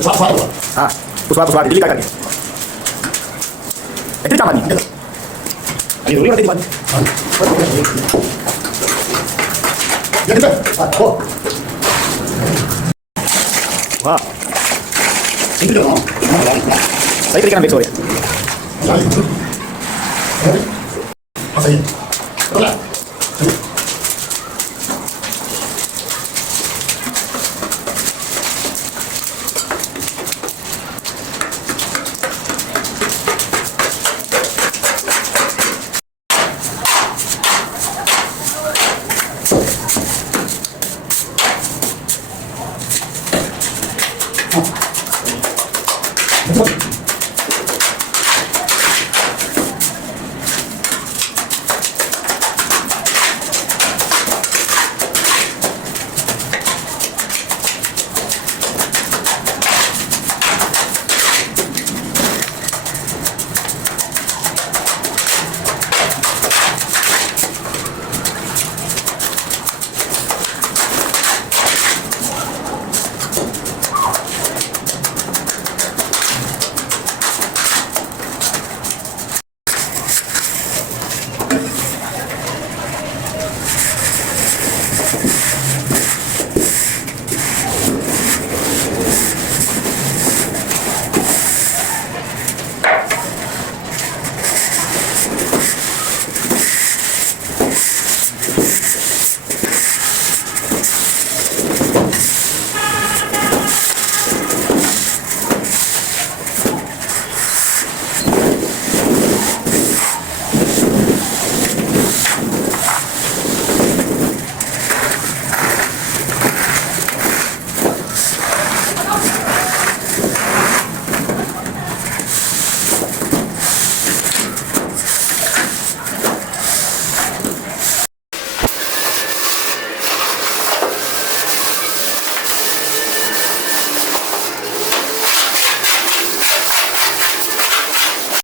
स्वाद हुआ। हाँ स्वाद इडली का करके इतनी चावल नहीं ये रोटी वाली बात। ये कितना? ओ वाह ठीक है ना? सही तरीके से मिक्स हो गया। हाँ सही है। बोला हाँ